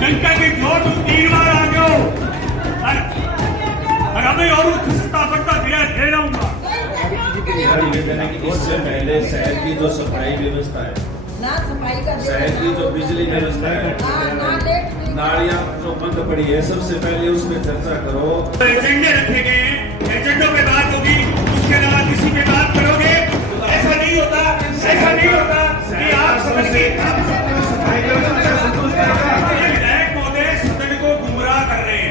जनता की जो तुम 3 बार आ गए हो और हमें और खिस्ता पड़ता दिया दे रहूंगा। निवेदन है कि इससे पहले शहर की जो सफाई व्यवस्था है, शहर की जो बिजली व्यवस्था है, नालियां जो बंद पड़ी है, सबसे पहले उस पर चर्चा करो। एजेंडे रखे गए हैं, एजेंडों पे बात होगी, उसके अलावा किसी पे बात करोगे। ऐसा नहीं होता, ऐसा नहीं होता कि आप समझ के विधायक महोदय सदन को गुमराह कर रहे हैं।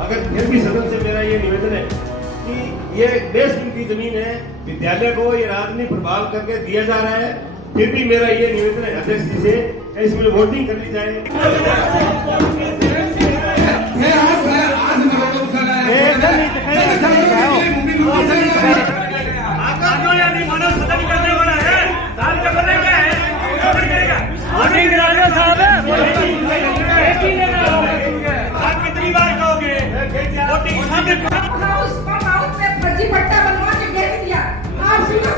अगर फिर भी सदन से मेरा ये निवेदन है कि ये बेशकीमती जमीन है, विद्यालय को ये राजनीतिक प्रभाव करके दिया जा रहा है, फिर भी मेरा ये निवेदन है अध्यक्ष जी से इसमें वोटिंग करनी चाहिए। सदन करने वाला है, साल का करने का है, वोटिंग कराने साहब आप कितनी बार कहोगे वोटिंग फर्जी पट्टा बनवा के बेच दिया। आप सुनो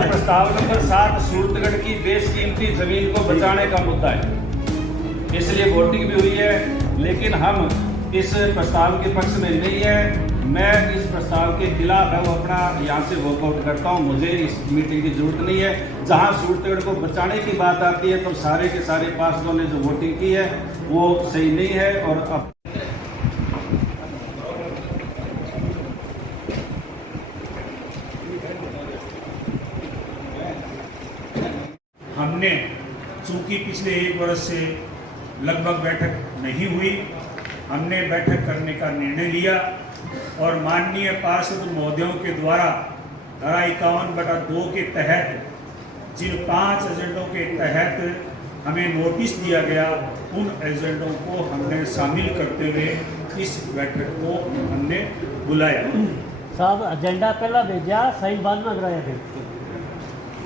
प्रस्ताव नंबर 7 सूरतगढ़ की बेशकीमती जमीन को बचाने का मुद्दा है, इसलिए वोटिंग भी हुई है, लेकिन हम इस प्रस्ताव के पक्ष में नहीं है। मैं इस प्रस्ताव के खिलाफ है वो अपना यहाँ से वॉकआउट करता हूँ। मुझे इस मीटिंग की जरूरत नहीं है। जहाँ सूरतगढ़ को बचाने की बात आती है तो सारे के सारे पार्षदों ने जो वोटिंग की है वो सही नहीं है। और अब हमने चूंकि पिछले 1 वर्ष से लगभग बैठक नहीं हुई, हमने बैठक करने का निर्णय लिया और माननीय पार्षद महोदयों के द्वारा धारा 51/2 के तहत जिन 5 एजेंडों के तहत हमें नोटिस दिया गया, उन एजेंडों को हमने शामिल करते हुए इस बैठक को हमने बुलाया। साहब एजेंडा पहला भेजा, साइन बाद में कराया थे।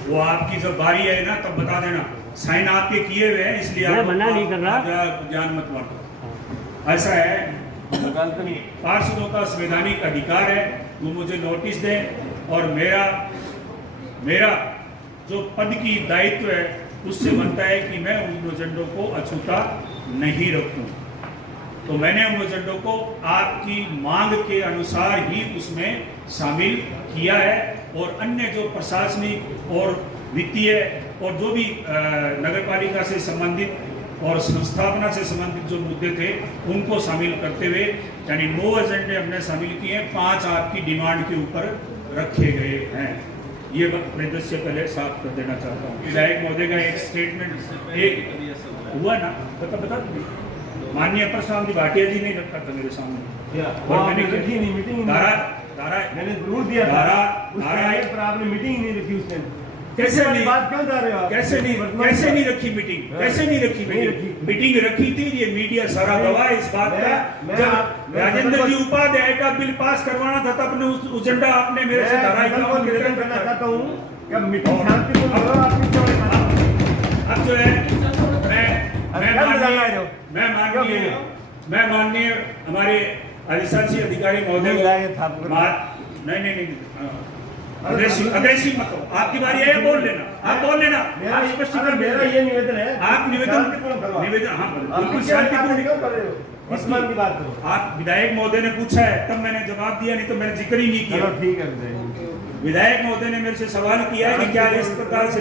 वो आपकी जब बारी है ना तब बता देना। साइन आपके किए हुए हैं, इसलिए मैं आप मना नहीं कर रहा। ज्ञान मत बांटो। ऐसा है, पार्षदों का संवैधानिक अधिकार है, वो मुझे नोटिस दें और मेरा जो पद की दायित्व है उससे बनता है कि मैं उन एजेंडों को अछूता नहीं रखूं। तो मैंने उन एजेंडों को आपकी मांग के अनुसार ही उसमें शामिल किया है और अन्य जो प्रशासनिक और वित्तीय और जो भी नगरपालिका से संबंधित और संस्थापना से संबंधित जो मुद्दे थे उनको शामिल करते हुए यानी 9 एजेंडे हमने शामिल किए हैं, 5 आपकी डिमांड के ऊपर रखे गए हैं। ये परिदृश्य पहले साफ कर देना चाहता हूँ। विधायक महोदय का एक स्टेटमेंट एक हुआ ना, बता माननीय प्रशांत भाटिया जी ने रखा था मेरे सामने और मैंने मीटिंग मैंने जरूर दिया धारा पर आपने मीटिंग नहीं रखी उस टाइम। कैसे नहीं बात क्यों जा रहे हो? कैसे नहीं रखी मीटिंग? कैसे नहीं रखी मीटिंग रखी थी। ये मीडिया सारा गवाह है इस बात का। जब राजेंद्र जी उपाध्याय का बिल पास करवाना था तब अपने उस एजेंडा आपने मेरे से धारा निवेदन करना चाहता हूँ। अब जो है मैं माननीय हमारे अधिशासी अधिकारी महोदय नहीं अग्रेसिव मत हो। आपकी बारी है, बोल लेना, आप बोल लेना। आप स्पष्टीकरण, मेरा ये निवेदन है, आप निवेदन हाँ बिल्कुल शांतिपूर्ण की बात करो। आप विधायक महोदय ने पूछा है तब मैंने जवाब दिया, नहीं तो मैंने जिक्र ही नहीं किया। ठीक है, विधायक महोदय ने मेरे से सवाल किया है कि क्या इस प्रकार से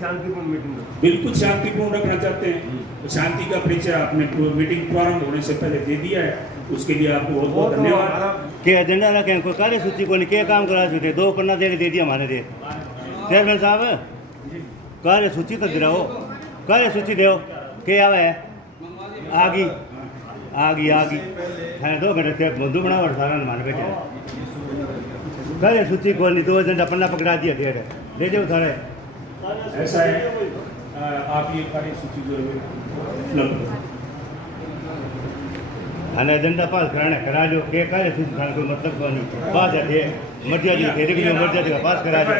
शांतिपूर्ण मीटिंग बिल्कुल शांतिपूर्ण रखना चाहते हैं तो शांति का परिचय आपने मीटिंग प्रारंभ होने से पहले दे दिया है, उसके लिए आपको बहुत बहुत धन्यवाद। के एजेंडा रखें, कोई कार्य सूची को नहीं, क्या काम करा सकते, 2 पन्ना दे दिया हमारे दे चेयरमैन साहब, कार्य सूची तो दिलाओ, कार्य सूची दो के आवे आगी है 2 घंटे से मधु बनाओ और सारा हमारे बैठे कार्य सूची को नहीं, 2 एजेंडा पन्ना पकड़ा दिया दे जाओ सारे। ऐसा है, आप ये कार्य सूची जो आने एजेंडा पास करा जो के कार्य सूची कोई मतलब को नहीं, पास है मर्जिया जी के जो मर्जिया जी पास करा दो।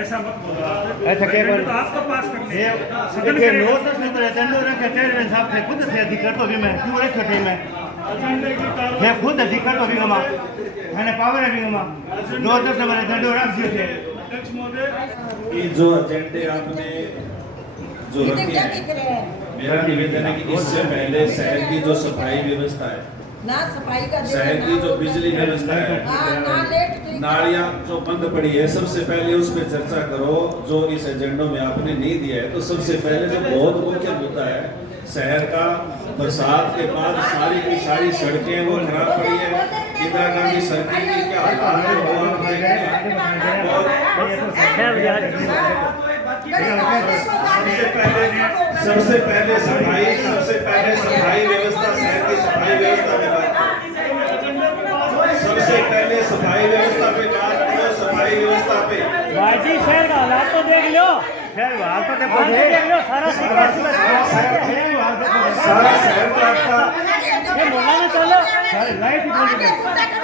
ऐसा मत बोलो, ऐसा क्या बोल तो आपको पास करने ये नोटिस में तो एजेंडा रखा चेयरमैन साहब से खुद से अधिकार तो भी मैं क्यों रखे थे मैं खुद अधिकार तो भी हम અને પાવર એરિંગમાં દો દસ અમારે દંડો રાખજો છે अध्यक्ष महोदय, कि जो एजेंडे आपने जो ये रखे क्या हैं, दिख रहे हैं मेरा निवेदन है कि इससे पहले शहर की जो सफाई व्यवस्था है, ना सफाई का दे शहर ना की जो वो- बिजली व्यवस्था है, हाँ, ना लेट ठीक नालियां जो बंद पड़ी है, सबसे पहले उस पर चर्चा करो। जो इस एजेंडों में आपने नहीं दिया है, तो सबसे पहले जो बहुत मुख्य मुद्दा है शहर का, बरसात के बाद सारी की सारी सड़कें वो खराब पड़ी है। इंदिरा गांधी सर्किल की क्या हालात है वो आप देख रहे हैं। और सबसे पहले सफाई व्यवस्था, शहर की सफाई व्यवस्था पे बात करो। सबसे पहले सफाई व्यवस्था पे बात करो। सफाई व्यवस्था पे बाजी शहर का हालात तो देख लो, શહેર હાલ તો देखो हाल तो देख लो, सारा सारा शहर का आपका ये मोहल्ला में चलो लाइट बोली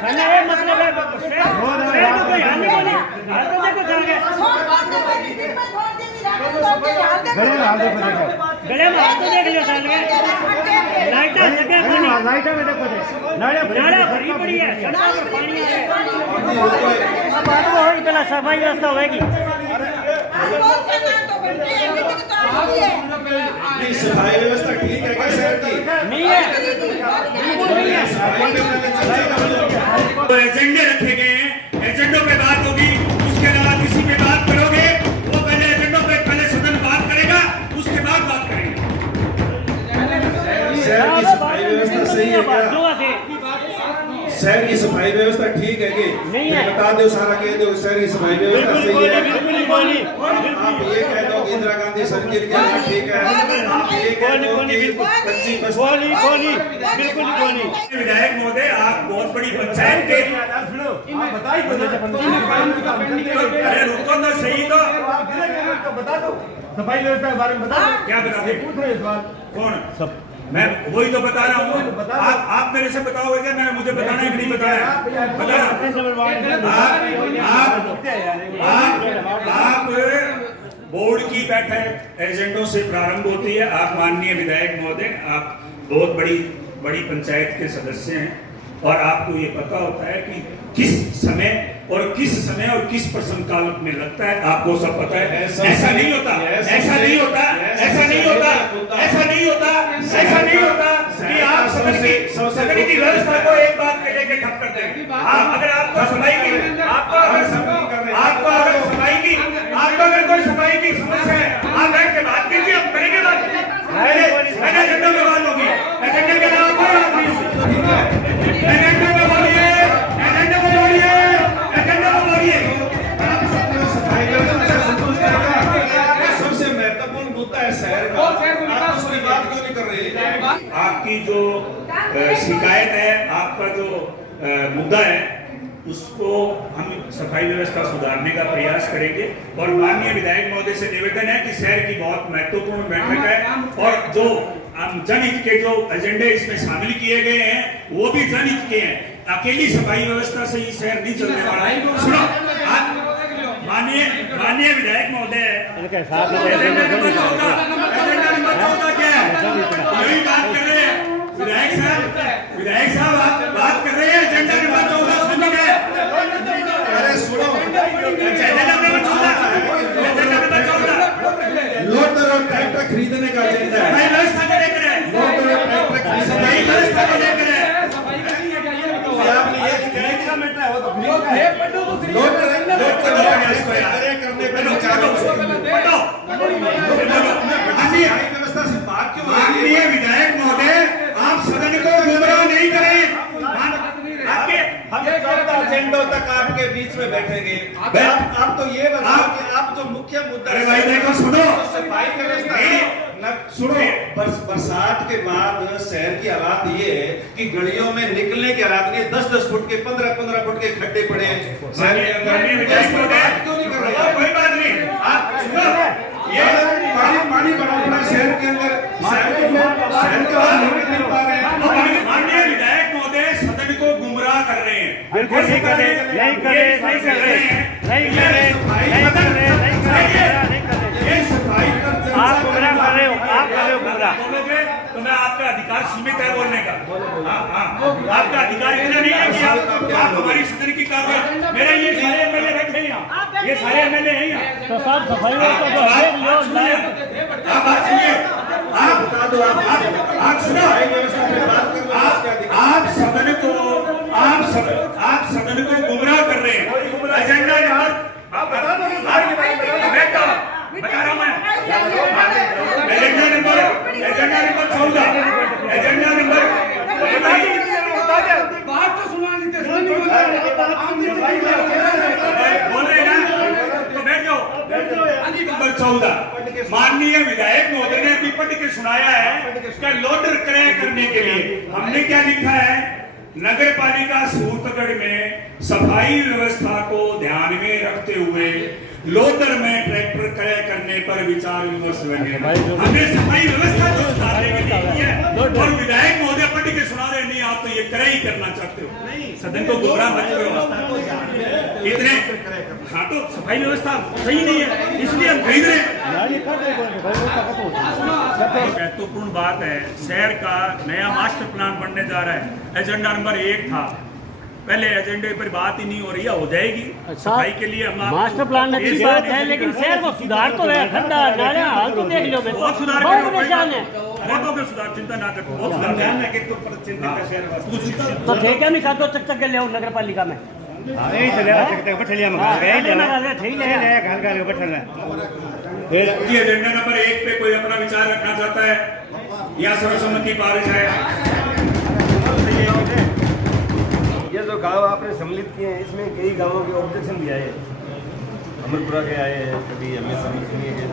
मैंने ये मतलब है शहर को कोई हाल नहीं बोली, हाल तो देखो जाके गले में हाथ तो देख लो साल में लाइटा जगह खानी લાઈટ આવે देखो नाला भरी पड़ी है, सड़कों पर पानी आ रहा है। अब बात वो होगी पहला सफाई व्यवस्था होगी। नहीं, सफाई व्यवस्था ठीक है क्या शहर की? नहीं है, सफाई पे पहले चर्चा करो। तो एजेंडे रखे गए हैं, एजेंडों पे बात होगी, उसके अलावा किसी पे बात करोगे वो पहले एजेंडों पे पहले सदन बात करेगा, उसके बाद बात करेंगे। शहर की सफाई व्यवस्था सही है क्या? शहर की सफाई व्यवस्था ठीक है कि नहीं है। बता दो, सारा कह दो शहर की सफाई व्यवस्था सही है। बिल्कुल बोली आप ये कह दो कि इंदिरा गांधी सर्किल के हालात ठीक है। आप ये कह दो कि कच्ची बोली बोली बिल्कुल बोली। विधायक महोदय, आप बहुत बड़ी पंचायत के, अरे रुको तो सही, तो बता दो सफाई व्यवस्था के बारे में बता दो क्या बता दे? पूछ रहे सवाल कौन? सब मैं वही तो बता रहा हूँ। आप मेरे से बताओगे क्या? मैं मुझे बताना है कि नहीं बताया? बता आप बोर्ड की बैठक एजेंडों से प्रारंभ होती है। आप माननीय विधायक महोदय, आप बहुत बड़ी पंचायत के सदस्य हैं और आपको ये पता होता है कि किस समय और किस प्रसंग काल में लगता है, आपको सब पता है। ऐसा नहीं होता कि आप सदन की व्यवस्था को एक बात पे लेके ठप कर देंगे। अगर आपको सफाई की कोई सफाई की समस्या है, आप बैठ के बात कीजिए, हम करेंगे बात। मैंने एजेंडा में बात होगी, एजेंडे के अलावा कोई बात नहीं। एजेंडे में बोलिए, एजेंडे में बोलिए, एजेंडे में बोलिए। सफाई व्यवस्था से संतुष्ट है। सबसे महत्वपूर्ण मुद्दा है शहर का, आप उसकी बात क्यों नहीं कर रहे? आपकी जो शिकायत है, आपका जो मुद्दा है, उसको हम सफाई व्यवस्था सुधारने का प्रयास करेंगे। और माननीय विधायक महोदय से निवेदन है कि शहर की बहुत महत्वपूर्ण बैठक है और जो जनहित के जो एजेंडे इसमें शामिल किए गए हैं वो भी जनहित के हैं। अकेली सफाई व्यवस्था से ही शहर नहीं चलने वाला है। सुनो, माननीय विधायक महोदय, एजेंडा नंबर 14 क्या है? यही बात कर रहे हैं विधायक साहब आप बात कर रहे हैं। एजेंडा नंबर 14 सुन है। अरे सुनो, एजेंडा नंबर 14 लोड और ट्रैक्टर खरीदने का एजेंडा है। सफाई व्यवस्था को लेकर है, लोड और ट्रैक्टर सफाई खरीदने व्यवस्था को लेकर है। आपने ये कह का मैटर है वो तो फ्री का है लोड करने पर विचार व्यवस्था से बात क्यों माननीय विधायक महोदय, आप सदन को गुमराह नहीं करें। आपके हम 14 एजेंडों तक आपके बीच में बैठेंगे। आप तो ये बताओ कि आप जो मुख्य मुद्दा, अरे भाई देखो, सुनो, सफाई व्यवस्था सुनो, बरसात के बाद शहर की हालात ये है कि गलियों में निकलने के हालात नहीं, 10-10 फुट के 15-15 फुट के खड्डे पड़े हैं शहर के अंदर। माननीय विधायक महोदय, क्यों नहीं कर रहे? कोई बात नहीं, आप सुनो, ये पानी बना पड़ा शहर के अंदर, शहर के बाहर निकल पा रहे हैं। माननीय विधायक महोदय सदन को गुमराह कर रहे हैं। बिल्कुल नहीं कर रहे, नहीं कर रहे, नहीं कर रहे, नहीं कर रहे, नहीं कर रहे, नहीं कर रहे, नहीं कर रहे। ये सफाई पर आप गुमराह कर रहे हो, आप कर रहे हो गुमराह। बोलोगे तो मैं आपके आपका अधिकार सीमित है बोलने का। हाँ, आपका अधिकार इतना नहीं है कि आप हमारी सदन की कार्रवाई, मेरे ये सारे एमएलए बैठे हैं यहाँ, ये सारे एमएलए हैं यहाँ। तो साहब सफाई व्यवस्था को देख लो, लाइव आप बात सुनिए, आप सुनो, आप सदन को गुमराह कर रहे हैं। एजेंडा नंबर बता रहा हूं मैं, एजेंडा नंबर 14, एजेंडा नंबर बात तो सुना नहीं बोल रहे हैं ना, तो बैठ जाओ। नंबर 14, माननीय विधायक महोदय ने अभी पढ़ के सुनाया है कि लोडर क्रय करने के लिए हमने क्या लिखा है, नगर पालिका सूरतगढ़ में सफाई व्यवस्था को ध्यान में रखते हुए लोडर में ट्रैक्टर क्रय करने पर विचार विमर्श बने। हमने सफाई व्यवस्था को सुधारने के लिए की है और विधायक महोदय पढ़ के सुना रहे नहीं, आप तो ये क्रय ही करना चाहते हो। नहीं, सदन को गुमराह मत करो इतने। हाँ, तो सफाई व्यवस्था सही नहीं है, इसलिए हम खरीद रहे हैं। महत्वपूर्ण बात है, शहर का नया मास्टर प्लान बनने जा रहा है। एजेंडा नंबर 1 था, पहले एजेंडे पर बात ही नहीं हो रही है, हो जाएगी। सफाई के लिए हम मास्टर प्लान अच्छी बात है, लेकिन शहर को सुधार तो है, खड्डा नालियां हाल तो देख लो। बहुत सुधार बहुत परेशान है, बहुत हो सुधार, चिंता ना करो, बहुत सुधार है। तो ठेका में खातो चक चक के ले आओ नगर पालिका में। यही चलेगा, बैठलिया में जी, एजेंडा नंबर 1 पे कोई अपना विचार रखना चाहता है या सर्वसम्मति पारित है? ये जो गांव आपने सम्मिलित किए हैं, इसमें कई गांवों के ऑब्जेक्शन भी आए, अमरपुरा के आए हैं, कभी हमें समझ नहीं है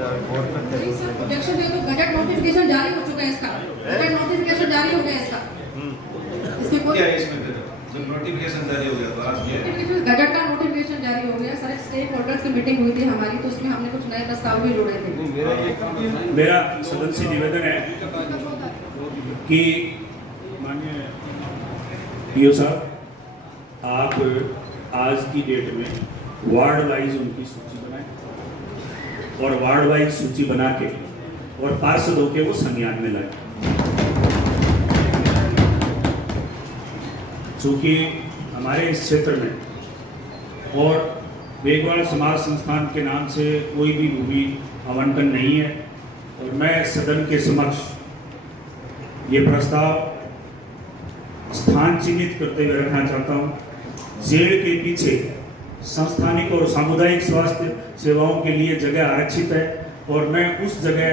ऑब्जेक्शन दिए तो गजट नोटिफिकेशन जारी हो चुका है इसका, गजट नोटिफिकेशन जारी हो गया इसका। इसमें कोई जब नोटिफिकेशन जारी हो गया तो आज ये गजट का नोटिफिकेशन जारी हो गया। सर, स्टेक होल्डर्स की मीटिंग हुई थी हमारी, तो उसमें हमने कुछ नए प्रस्ताव भी जोड़े थे। मेरा सदन से निवेदन है कि माननीय पीओ साहब, आप आज की डेट में वार्ड वाइज उनकी सूची बनाएं और वार्ड वाइज सूची बना के और पार्षदों के वो संज्ञान में लाएं। चूंकि हमारे इस क्षेत्र में और मेघवाड़ समाज संस्थान के नाम से कोई भी भूमि आवंटन नहीं है, और मैं सदन के समक्ष ये प्रस्ताव स्थान चिन्हित करते हुए रखना चाहता हूँ। जेल के पीछे संस्थानिक और सामुदायिक स्वास्थ्य सेवाओं के लिए जगह आरक्षित है, और मैं उस जगह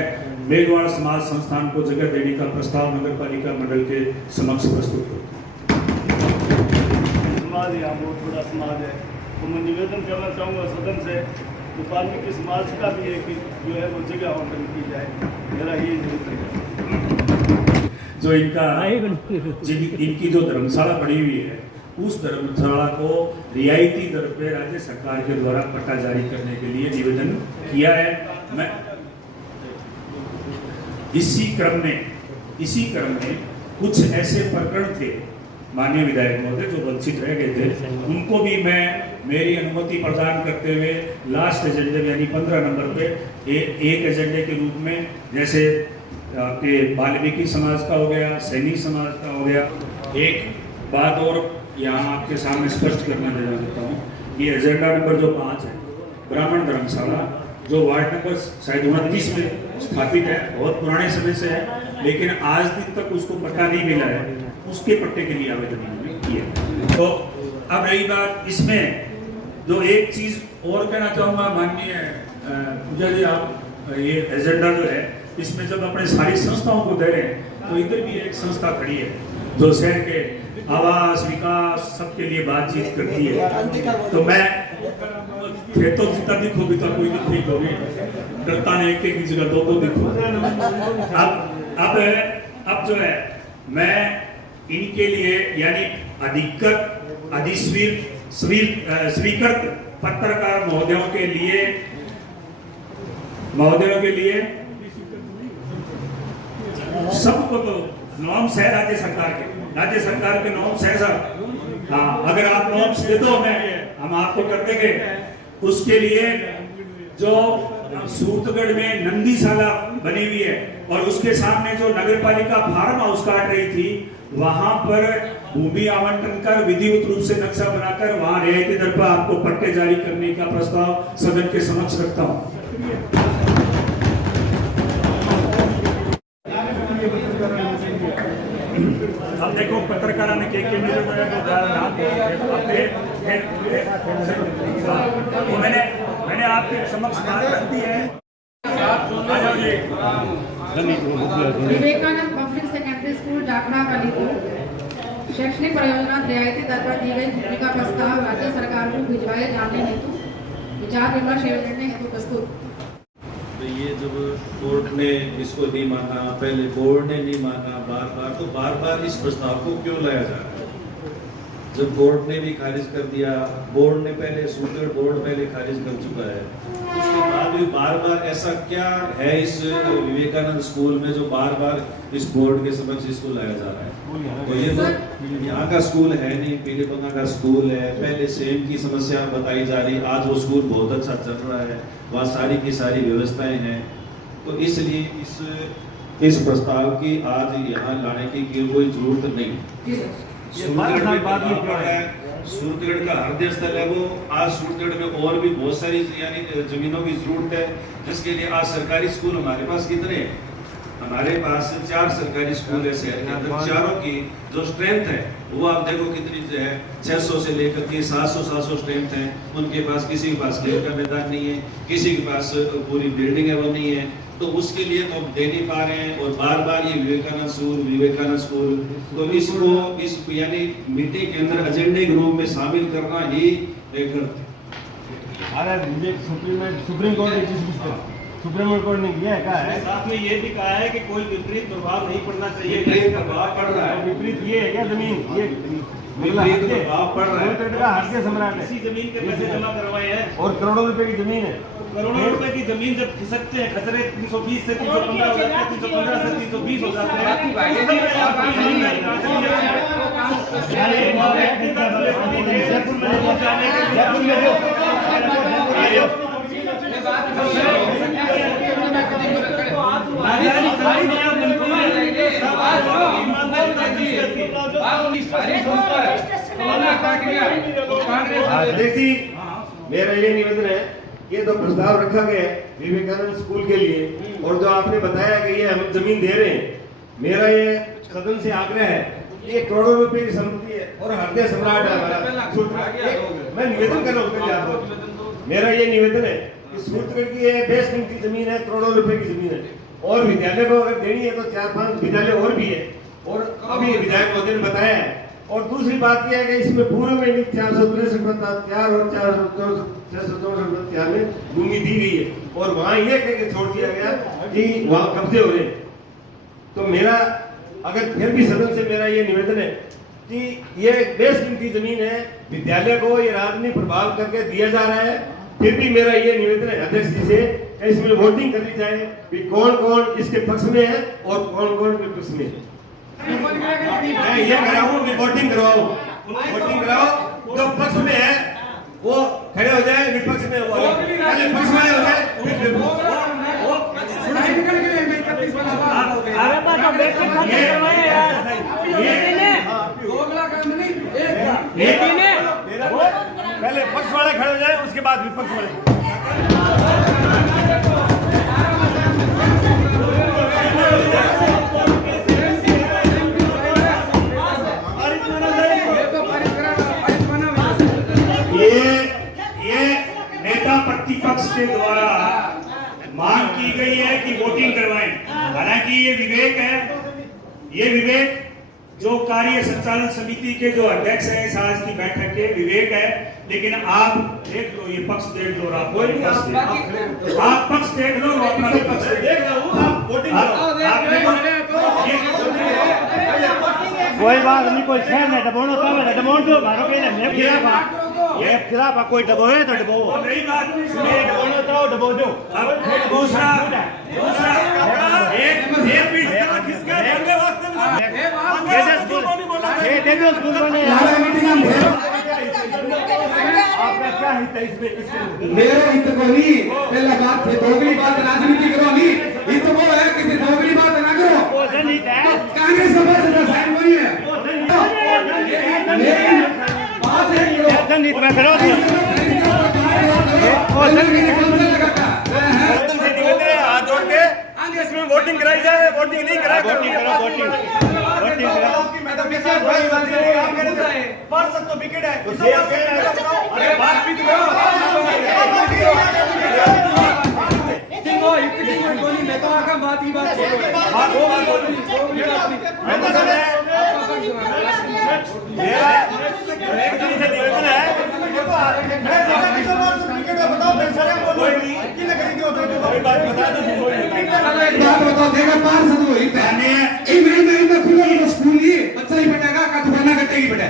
मेघवाड़ समाज संस्थान को जगह देने का प्रस्ताव नगर पालिका मंडल के समक्ष प्रस्तुत करूँ। समाज यहाँ बहुत बड़ा समाज है, तो मैं निवेदन करना चाहूँगा सदन से तो वाल्मीकि समाज का भी एक जो है वो जगह आवंटन की जाए, मेरा ये निवेदन है। जो इनकी जो धर्मशाला बनी हुई है, उस धर्मशाला को रियायती दर पे राज्य सरकार के द्वारा पट्टा जारी करने के लिए निवेदन किया है। मैं इसी क्रम में कुछ ऐसे प्रकरण थे माननीय विधायक महोदय जो वंचित रह गए थे, उनको भी मैं मेरी अनुमति प्रदान करते हुए लास्ट एजेंडे में यानी 15 नंबर पे एक एजेंडे के रूप में, जैसे आपके वाल्मीकि समाज का हो गया, सैनिक समाज का हो गया। एक बात और यहाँ आपके सामने स्पष्ट करना देना चाहता हूँ, ये एजेंडा नंबर जो 5 है, ब्राह्मण धर्मशाला, जो वार्ड नंबर शायद 29 में स्थापित है, बहुत पुराने समय से है, लेकिन आज दिन तक उसको पट्टा नहीं मिला है, उसके पट्टे के लिए आवेदन इन्होंने किया। तो अब रही बात, इसमें जो एक चीज और कहना चाहूँगा माननीय पूजा जी, आप ये एजेंडा जो है इसमें जब अपने सारी संस्थाओं को दे रहे हैं, तो इधर भी एक संस्था खड़ी है जो शहर के आवास विकास सबके लिए बातचीत करती है। तो मैं खेतों जितना दिखो भी तो कोई नहीं ठीक होगी, करता ने एक एक जगह दो दिखो। अब जो है मैं इनके लिए यानी स्वीकृत पत्रकार महोदयों के लिए सबको तो नॉर्म्स है राज्य सरकार के नॉर्म्स है सर। हाँ, अगर आप नॉर्म्स दे दो हम आपको कर देंगे। उसके लिए जो सूरतगढ़ में नंदीशाला बनी हुई है और उसके सामने जो नगर पालिका फार्म हाउस काट रही थी, वहां पर भूमि आवंटन कर विधिवत रूप से नक्शा बनाकर वहां रियायती दर पर आपको पट्टे जारी करने का प्रस्ताव सदन के समक्ष रखता हूं। अब देखो पत्रकारा ने के मेरे मैंने आपके समक्ष बात रख दी है। विवेकानंद पब्लिक सेकेंडरी स्कूल डाकड़ा कलीपुर शैक्षणिक परियोजना रियायती दर पर दी गई भूमि का प्रस्ताव राज्य सरकार को भिजवाए जाने हेतु विचार विमर्श एवं निर्णय हेतु प्रस्तुत। तो ये जब कोर्ट ने इसको नहीं माना, पहले बोर्ड ने नहीं माना, बार बार इस प्रस्ताव को क्यों लाया जा रहा है? जब कोर्ट ने भी खारिज कर दिया, बोर्ड ने पहले, सूरतगढ़ बोर्ड पहले खारिज कर चुका है, उसके बाद भी बार ऐसा क्या है इस विवेकानंद स्कूल में जो बार इस बोर्ड के समक्ष इसको लाया जा रहा है? तो ये तो यहाँ का स्कूल है नहीं, पीलीबंगा का स्कूल है, पहले सेम की समस्या बताई जा रही, आज वो स्कूल बहुत अच्छा चल रहा है, वहाँ सारी की सारी व्यवस्थाएं हैं। तो इसलिए इस प्रस्ताव की आज यहाँ लाने की कोई जरूरत नहीं। सूरतगढ़ का हृदय स्थल है वो। आज सूरतगढ़ में और भी बहुत सारी यानी जमीनों की जरूरत है, जिसके लिए आज सरकारी स्कूल हमारे पास कितने हैं? हमारे पास 4 सरकारी स्कूल है शहर के अंदर। चारों की जो स्ट्रेंथ है वो आप देखो कितनी है, 600 से लेकर के 700 स्ट्रेंथ है। उनके पास किसी के पास खेल का मैदान नहीं है, किसी के पास पूरी बिल्डिंग है वो नहीं है। तो उसके लिए तो दे नहीं पा रहे हैं और बार ये विवेकानंद स्कूल तो इसको इस यानी मीटिंग के अंदर एजेंडे के रूप में शामिल करना ही सुप्रीम कोर्ट ने किया है, कहा है साथ में ये भी कहा है कि कोई विपरीत प्रभाव नहीं पड़ना चाहिए। विपरीत प्रभाव पड़ रहा है। विपरीत ये है क्या जमीन ये विपरीत प्रभाव पड़ रहा है। हल्के सम्राट है, इसी जमीन के पैसे जमा करवाए हैं और करोड़ों रुपए की जमीन है। करोड़ों रुपए की जमीन जब खिसकते हैं, खसरे 320 से 315 हो जाते हैं, 315 से 320 हो जाते देखिए मेरा ये निवेदन है, ये तो प्रस्ताव रखा गया है विवेकानंद स्कूल के लिए, और जो आपने बताया कि ये हम जमीन दे रहे हैं, मेरा ये सदन से आग्रह है, ये करोड़ों रुपए की संपत्ति है और हृदय सम्राट है हमारा। मैं निवेदन कर रहा हूँ आपको, मेरा ये निवेदन है कि सूरतगढ़ की ये बेस की जमीन है, करोड़ों रुपए की जमीन है, और विद्यालय को अगर देनी है तो 4-5 विद्यालय और भी है, और अभी विधायक महोदय ने बताया है। और दूसरी बात यह है कि इसमें पूर्व में भी 463 और 464 में भूमि दी गई है, और वहां ये कह के छोड़ दिया गया कि वहां कब्जे हो रहे हैं। तो मेरा अगर फिर भी सदन से मेरा ये निवेदन है कि ये बेशकीमती जमीन है, विद्यालय को ये राजनीतिक प्रभाव करके दिया जा रहा है, फिर भी मेरा ये निवेदन है अध्यक्ष जी से इसमें वोटिंग करी जाए कि कौन कौन इसके पक्ष में है और कौन कौन विपक्ष में है। मैं ये कराऊं कि वोटिंग करवाऊं, वोटिंग कराओ, जो पक्ष में है वो खड़े हो जाए, विपक्ष में वो पहले पक्ष में हो जाए, पहले पक्ष वाले खड़े हो जाए, उसके बाद विपक्ष वाले। ये नेता प्रतिपक्ष के द्वारा मांग की गई है कि वोटिंग करवाएं। हालांकि ये विवेक है, ये विवेक जो कार्य संचालन समिति के जो अध्यक्ष हैं इस आज की बैठक के विवेक है, लेकिन आप देख लो, ये पक्ष देख लो, आप कोई पक्ष आप पक्ष देख लो, अपना पक्ष देख लो, आप वोटिंग कोई बात नहीं, कोई शहर में दबानो कम है, दबानो तो मारो के लिए मैं खिलाफ कोई दबो है तो दबो नहीं बात मेरे दबानो चाहो दबो दो। अब दूसरा एक भी इस्तेमाल किसका देंगे वास्तव में ये देखो स्कूल वाले आपका क्या हित है इसमें मेरे हित को नहीं, पहला बात है दोगली बात राजनीति करो नहीं, हित वो है किसी दोगली बात ना करो। कांग्रेस का बस साइन वही है, लेकिन बात है जनहित में करो हाथ जोड़ के इसमें वोटिंग कराई जाए, वोटिंग नहीं कराई तो विकेट है। अरे बात भी निवेदन है बताओ देगा पार्षद वो हित है, एक महीने में खुलेगा स्कूल ही बच्चा ही पढ़ेगा का दुकाना कट्टे ही पढ़े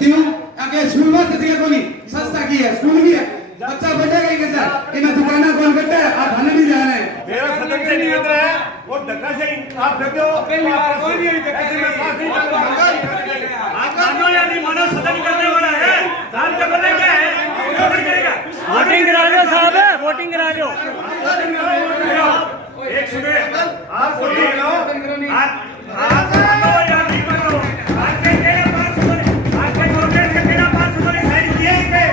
क्यों? आगे स्कूल में तो दिया कोनी सस्ता की है, स्कूल भी है, बच्चा पढ़ेगा ही कैसा इन दुकाना कौन कट्टे आप हमें भी जाना है। मेरा सदन से निवेदन है वो धक्का से आप रख दो, पहली बार कोई नहीं मानो या नहीं मानो सदन करने वाला है, साहब का पता क्या है वोटिंग करा लो साहब, वोटिंग करा लो। एक सुने आप वोटिंग करो, आप या नहीं करो, आपके तेरा पास आपके कांग्रेस के तेरा पास उन्होंने साइन किए इसपे,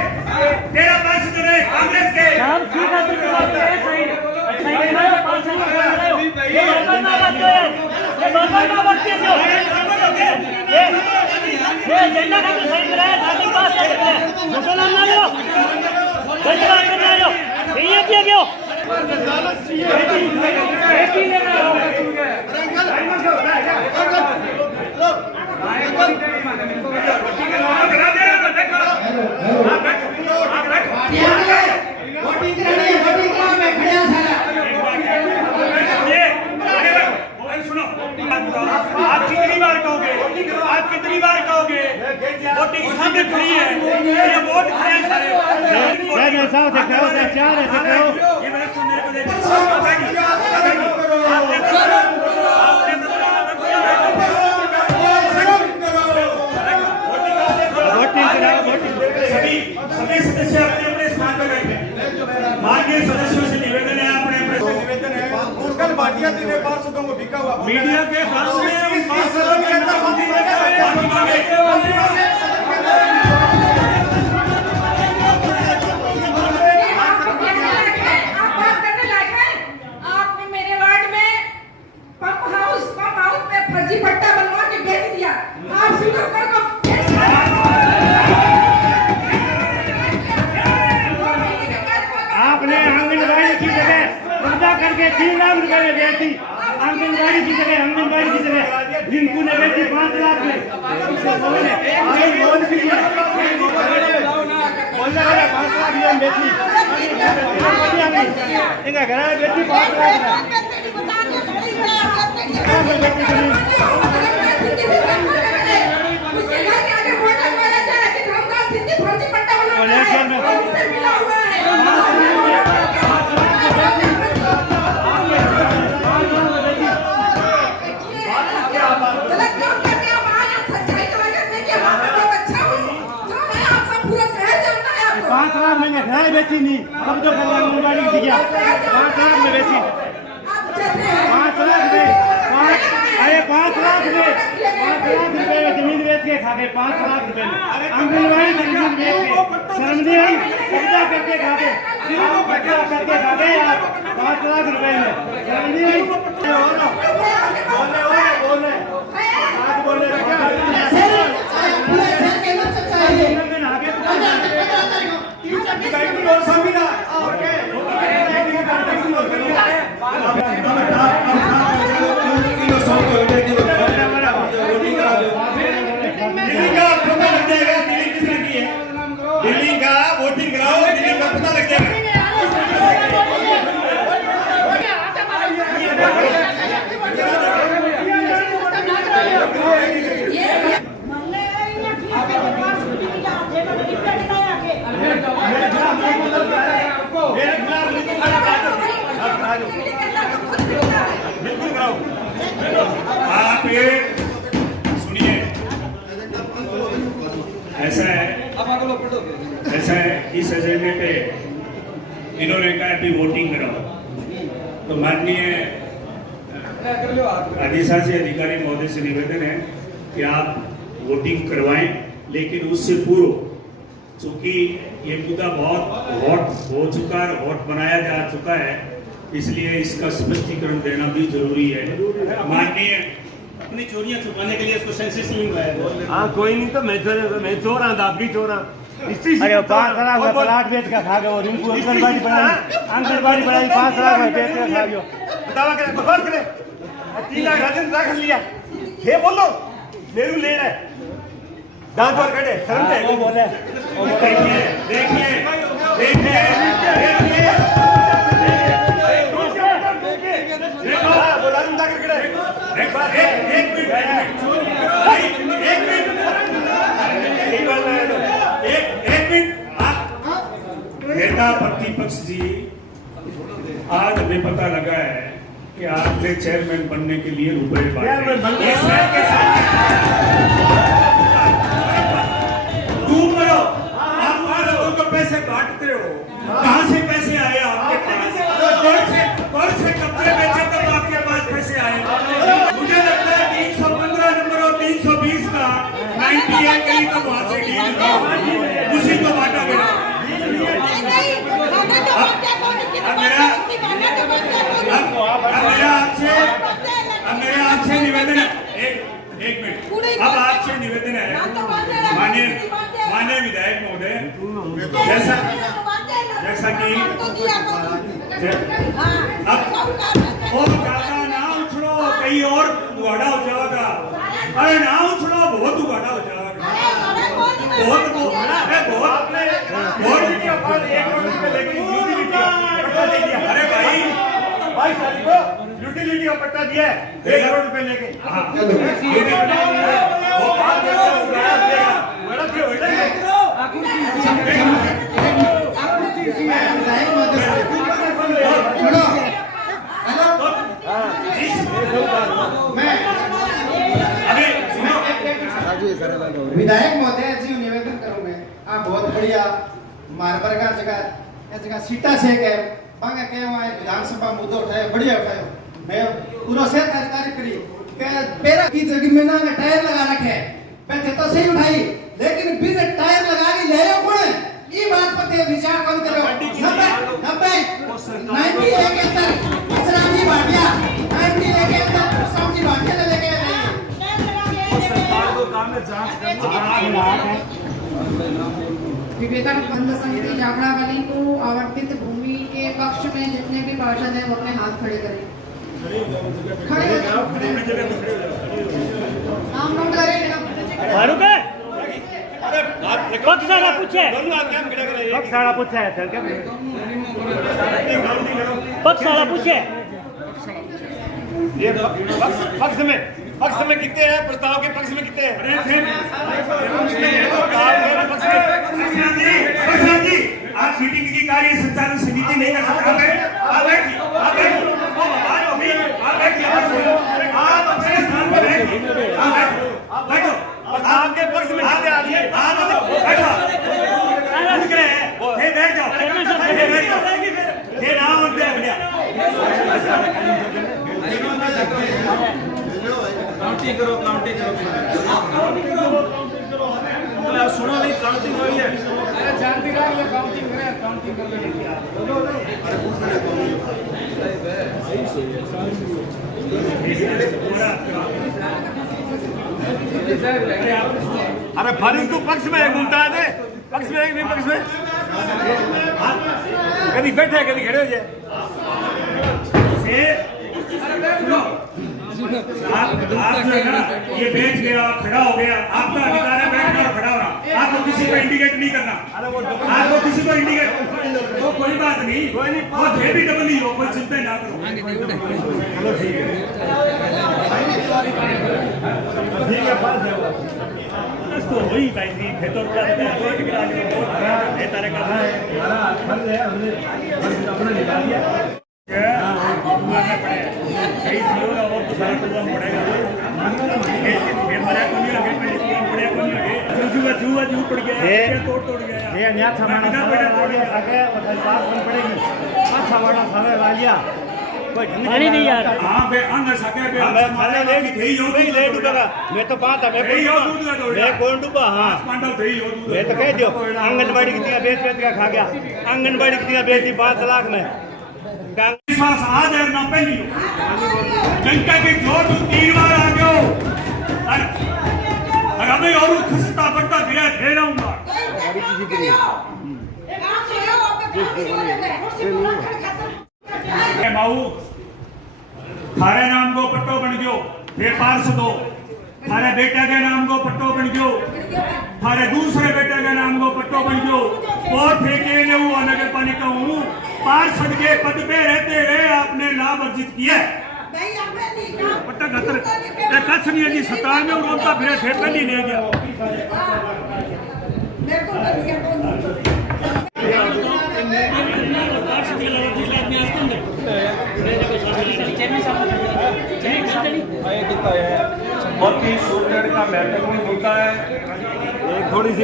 तेरा पास उन्होंने कांग्रेस के साहब ठीक है तो जवाब है सही सही है 500 रुपए ये बर्बाद ना बात है, ये बर्बाद ना बात कैसे हो ये एजेंडा का तो सही कराया दादी पास है मुसलमान ना लो बचवा करना लो ये क्या क्यों बेटी ले रहा हो करा दे रहा देखो वोटिंग करानी है, वोटिंग करा मैं खड़ा सारा सुनो आप कितनी बार कहोगे, आप कितनी बार कहोगे वोटिंग सामने खड़ी है, ये वोट खड़े हैं सारे साहब से कहो चार है कहो ये मेरे सुनने को देखो सभी सदस्य अपने अपने स्थान पर बैठे। माननीय सदस्यों से निवेदन है, अपने निवेदन है मीडिया के आपने मेरे वार्ड में पंप हाउस पे फर्जी पट्टा बनवा के बेच दिया, आप सुनकर को आपने आंगनबाड़ी की जगह पर्दा करके 3 लाख रुपए में बेची, आंगनबाड़ी की जगह रिंकू ने बेची 5 लाख में, लोन भी दिया 5 लाख में बेची, इनका घर में बेची 5 लाख में बेची नहीं, अब तो आंगनबाड़ी की गया 5 लाख में बेची, 5 लाख में 5 लाख रुपए में जमीन बेच के खा गए, 5 लाख रुपए में आंगनबाड़ी की जमीन बेच के शर्म नहीं आई, कब्जा करके खा गए, कब्जा करके खा गए आप 5 लाख रुपए में, शर्म नहीं आई। दिल्ली का वोटिंग कराओ, दिल्ली का पता लग जाएगा। ये इस एजेंडे पे इन्होंने कहा कि वोटिंग कराओ, तो माननीय अधिशासी अधिकारी महोदय से निवेदन है कि आप वोटिंग करवाएं, लेकिन उससे पूर्व चूंकि ये मुद्दा बहुत हॉट हो चुका है, हॉट बनाया जा चुका है, इसलिए इसका स्पष्टीकरण देना भी जरूरी है। माननीय अपनी चोरियां छुपाने के लिए इसको सेंसेशनल हुआ है। हाँ कोई नहीं, तो मैं चोर हाँ, आप भी चोर हाँ। अरे 5 लाख का प्लाट बेच का खा गए और इनको आंगनबाड़ी बनाई 5 लाख में बेच के खा गयो। बतावा करे बकवास करे 3 लाख राजन रख लिया हे बोलो मेरू लेना है दांत और कटे शर्म है वो बोले देखिए देखिए देखिए देखो बोला ना कर करे एक मिनट नेता प्रतिपक्ष जी, आज हमें पता लगा है कि आपने चेयरमैन बनने के लिए रुपए बांटे। तुम करो, आप 5 करोड़ के पैसे बांटते हो, कहाँ से पैसे आए आपके पास? कौन से कपड़े बेचे तब आपके पास पैसे आए? मुझे लगता है 315 नंबर और 320 का 98 कहीं तो वहां से डील उसी को बांटा गया। मेरा आपसे निवेदन है, एक मिनट, अब आपसे निवेदन है माननीय विधायक महोदय, जैसा कि अब और ज्यादा ना उछलो, कहीं और उगाड़ा हो जाएगा। अरे ना उछलो, बहुत उगाड़ा हो जाएगा, बहुत अरे भाई यूटिलिटी का पट्टा दिया है 1 करोड़ रुपए लेके। विधायक महोदय जी निवेदन करूंगे आप बहुत बढ़िया मारबरगा जगह सीटा से गए बांगे के वहां विधानसभा मुद्दा उठाए बढ़िया उठायो। मैं पूरा शहर कार्य करी के पेरा की जगह में ना टायर लगा रखे बैठे तो सही उठाई, लेकिन बिन टायर लगा के ले आयो कौन ई बात पर ते विचार कौन करो। 90 के अंदर सराजी भाटिया 90 के अंदर सराजी भाटिया लेके गए सरकार को काम में जांच करना। विवेकानंद समिति जाखड़ावाली को आवंटित भूमि के पक्ष में जितने भी पार्षद हैं वो अपने हाथ खड़े करें। खड़े नाम नोट करें। फारूक है पक्ष सारा पूछे पक्ष सारा पूछा है सर क्या पक्ष सारा पूछे ये पक्ष में कितने हैं, प्रस्ताव के पक्ष में कितने हैं? आप मीटिंग की कार्य संचालन समिति नहीं कर सकते। आप अपने स्थान पर बैठो। आपके पक्ष में कितने आदमी? बैठ जाओ। ये नाम काउंटिंग करो सुनो नहीं काउंटिंग हुई है। अरे जानती रहा ये काउंटिंग कर ले अरे फारूक तू पक्ष में घूमता है, पक्ष में नहीं पक्ष में कभी बैठे कभी खड़े हो जाए। आप जो है ना ये बैठ गया खड़ा हो गया, आपका अधिकार है बैठना और खड़ा होना। आपको किसी को इंडिकेट नहीं करना, आपको किसी को इंडिकेट तो कोई बात नहीं, और फिर भी डबल ही हो, कोई चिंता ना करो। चलो ठीक है तो वही भाई जी तो तारे का पड़ गया, तोड़ गया। ये न्याथा माना सारे वालिया सके और बात बन पड़ेगी अच्छा वाला सारे वालिया कोई पानी नहीं यार हाँ बे अंग सके बे मैं खाने ले ले डूबेगा मैं तो पाता मैं कौन डूबा हाँ पांडव थे ही मैं तो कह दियो आंगनबाड़ी की तिया बेच बेच के खा गया आंगनबाड़ी की तिया बेची 5 लाख में विश्वास आज है ना पहली जनता के जोर 3 बार आ गयो और अबे और खस्ता पड़ता गिरा ठहराऊंगा माऊ थारे नाम को पट्टो बन गयो फिर पार्स दो थारे बेटा के नाम को पट्टो बन गयो थारे दूसरे बेटा के नाम को पट्टो बन गयो और फेंके ने वो नगर पालिका हूँ पार्षद के पद पे रहते हुए आपने लाभ अर्जित किया पट्टा खतर कच्छ नहीं जी 17 में उनका फिर थे पहले ले गया बहुत ही सूरगढ़ का महत्वपूर्ण मुद्दा है एक थोड़ी सी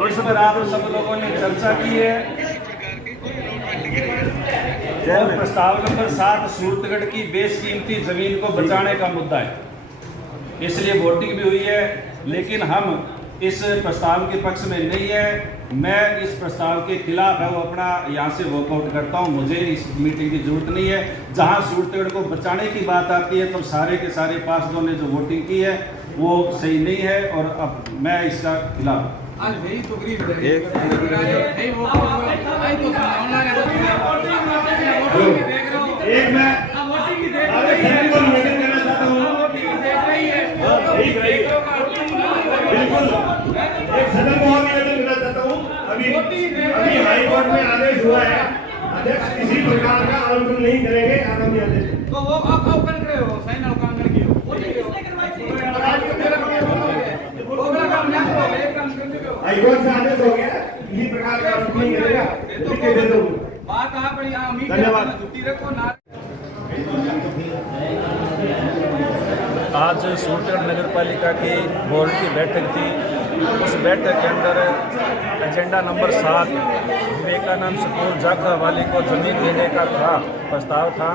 वर्ष पर आप सब लोगों ने चर्चा की है और प्रस्ताव नंबर 7 सूरतगढ़ की बेशकीमती जमीन को बचाने का मुद्दा है इसलिए वोटिंग भी हुई है लेकिन हम इस प्रस्ताव के पक्ष में नहीं है मैं इस प्रस्ताव के खिलाफ है वो अपना यहाँ से वॉकआउट करता हूँ मुझे इस मीटिंग की जरूरत नहीं है जहाँ सूरतगढ़ को बचाने की बात आती है तो सारे के सारे पार्षदों ने जो वोटिंग की है वो सही नहीं है और अब मैं इसका खिलाफ एक मैं सभी को निवेदन करना चाहता हूँ बिल्कुल एक सदन को और निवेदन करना चाहता हूँ अभी हाई कोर्ट में आदेश हुआ है अध्यक्ष किसी प्रकार का आंदोलन नहीं करेंगे आगामी आदेश तो वो आप कर रहे हो साइन और काम करके हाई कोर्ट से आदेश हो गया किसी प्रकार का आंदोलन नहीं करेगा लिख के दे दो बात कहाँ पर यहाँ धन्यवाद छुट्टी रखो ना आज सूरतगढ़ नगर पालिका की बोर्ड की बैठक थी उस बैठक के अंदर एजेंडा नंबर 7 विवेकानंद स्कूल जाखड़ा वाली को जमीन देने का प्रस्ताव था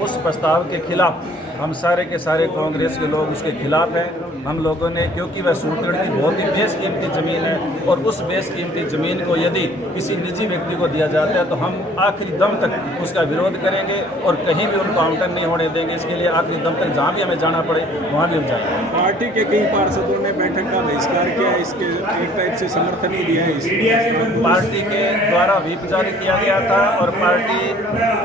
उस प्रस्ताव के खिलाफ हम सारे के सारे कांग्रेस के लोग उसके खिलाफ हैं हम लोगों ने क्योंकि वह सूरतगढ़ की बहुत ही बेशकीमती ज़मीन है और उस बेशकीमती ज़मीन को यदि किसी निजी व्यक्ति को दिया जाता है तो हम आखिरी दम तक उसका विरोध करेंगे और कहीं भी उनको आवंटन नहीं होने देंगे इसके लिए आखिरी दम तक जहाँ भी हमें जाना पड़े वहाँ भी हम जाएंगे पार्टी के कई पार्षदों ने बैठक का बहिष्कार किया इसके एक टाइप से समर्थन ही दिया है पार्टी के द्वारा व्हिप जारी किया गया था और पार्टी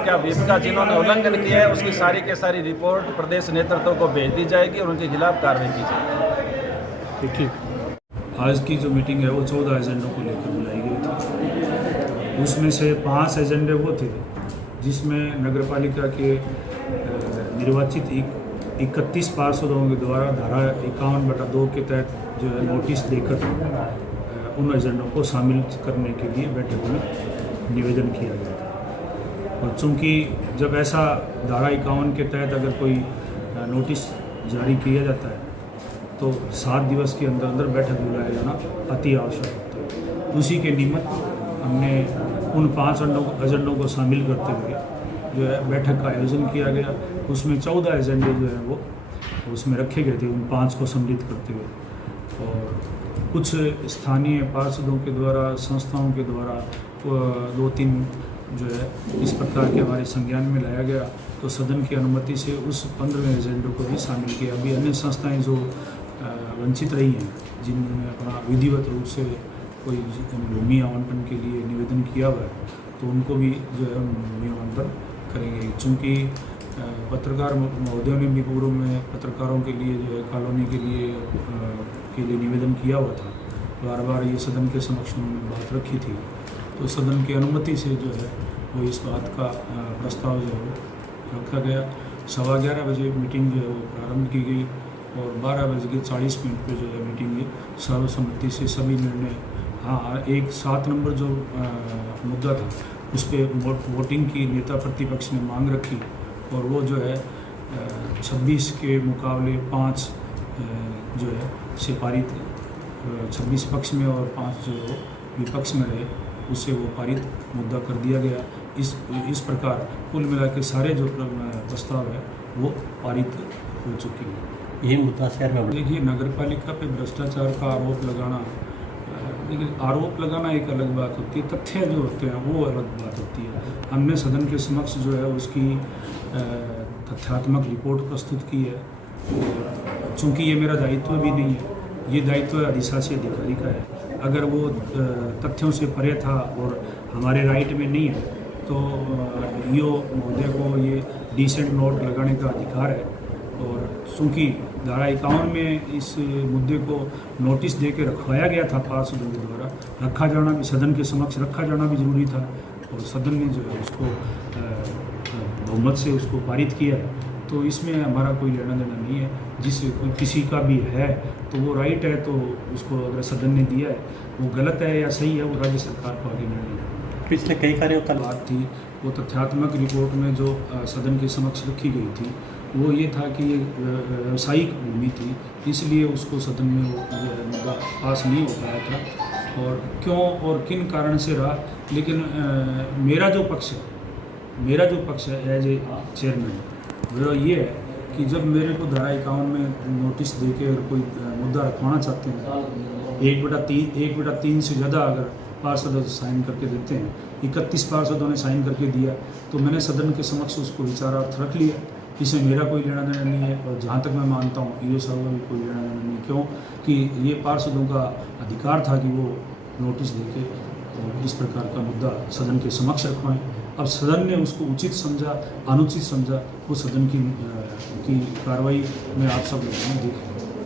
का व्हिप का जिन्होंने उल्लंघन किया है उसकी सारी के सारी रिपोर्ट प्रदेश नेतृत्व को भेज दी जाएगी और उनके खिलाफ कार्रवाई की जाएगी ठीक आज की जो मीटिंग है वो 14 एजेंडों को लेकर बुलाई गई थी उसमें से 5 एजेंडे वो थे जिसमें नगरपालिका के निर्वाचित 31 पार्षदों के द्वारा धारा 51/2 के तहत जो है नोटिस देकर उन एजेंडों को शामिल करने के लिए बैठक में निवेदन किया गया था और चूँकि जब ऐसा धारा 51 के तहत अगर कोई नोटिस जारी किया जाता है तो 7 दिवस के अंदर अंदर बैठक बुलाया जाना अति आवश्यक होता है उसी के निमित्त हमने उन 5 एजेंडों को शामिल करते हुए जो है बैठक का आयोजन किया गया उसमें 14 एजेंडे जो है वो उसमें रखे गए थे उन 5 को सम्मिलित करते हुए और कुछ स्थानीय पार्षदों के द्वारा संस्थाओं के द्वारा 2-3 जो है इस प्रकार के हमारे संज्ञान में लाया गया तो सदन की अनुमति से उस 15वें एजेंडे को भी शामिल किया अभी अन्य संस्थाएं जो वंचित रही हैं जिन्होंने अपना विधिवत रूप से कोई भूमि आवंटन के लिए निवेदन किया हुआ है तो उनको भी जो है भूमि आवंटन करेंगे चूँकि पत्रकार महोदयों ने भी पूर्व में पत्रकारों के लिए जो है कॉलोनी के लिए निवेदन किया हुआ था बार बार ये सदन के समक्ष उन्होंने बात रखी थी तो सदन की अनुमति से जो है वो इस बात का प्रस्ताव जो है रखा गया 11:15 बजे मीटिंग जो है वो प्रारंभ की गई और 12:40 पे जो है मीटिंग में सर्वसम्मति से सभी निर्णय हाँ एक 7 नंबर जो मुद्दा था उस पर वोटिंग की नेता प्रतिपक्ष ने मांग रखी और वो जो है 26 के मुकाबले 5 जो है से पारित 26 पक्ष में और 5 जो विपक्ष में रहे उससे वो पारित मुद्दा कर दिया गया। इस प्रकार कुल मिला के सारे जो प्रस्ताव है वो पारित हो चुके हैं। ये मुद्दा शहर में देखिए, नगर पालिका पे भ्रष्टाचार का आरोप लगाना, लेकिन आरोप लगाना एक अलग बात होती है, तथ्य जो होते हैं वो अलग बात होती है। हमने सदन के समक्ष जो है उसकी तथ्यात्मक रिपोर्ट प्रस्तुत की है। और चूँकि ये मेरा दायित्व भी नहीं है, ये दायित्व अधिशासी अधिकारी का है। अगर वो तथ्यों से परे था और हमारे राइट में नहीं है तो ईओ महोदय को ये डिसेंट नोट लगाने का अधिकार है। और चूँकि धारा 51 में इस मुद्दे को नोटिस दे के रखवाया गया था पार्षदों के द्वारा, रखा जाना भी, सदन के समक्ष रखा जाना भी जरूरी था, और सदन ने जो है उसको बहुमत से उसको पारित किया है। तो इसमें हमारा कोई लेना देना नहीं है। जिससे कोई किसी का भी है तो वो राइट है, तो उसको अगर सदन ने दिया है वो गलत है या सही है, वो राज्य सरकार को आगे निर्णय लेना। पिछले कई कार्यों का बात थी वो तथ्यात्मक रिपोर्ट में जो सदन के समक्ष रखी गई थी वो ये था कि ये व्यावसायिक भूमि थी, इसलिए उसको सदन में वो मुद्दा पास नहीं हो पाया था। और क्यों और किन कारण से रहा, लेकिन मेरा जो पक्ष है एज ए चेयरमैन, वो ये है कि जब मेरे को धारा 51 में नोटिस दे के अगर कोई मुद्दा रखवाना चाहते हैं, 1/3 से ज़्यादा अगर पार्षद साइन करके देते हैं, 31 पार्षदों ने साइन करके दिया, तो मैंने सदन के समक्ष उसको विचारार्थ रख लिया। इससे मेरा कोई लेना देना नहीं है, और जहाँ तक मैं मानता हूँ ईओ साहब का भी कोई लेना देना नहीं। क्यों कि ये पार्षदों का अधिकार था कि वो नोटिस देके और इस प्रकार का मुद्दा सदन के समक्ष रखवाएं। अब सदन ने उसको उचित समझा, अनुचित समझा, वो सदन की कार्रवाई में आप सब लोगों ने देखा।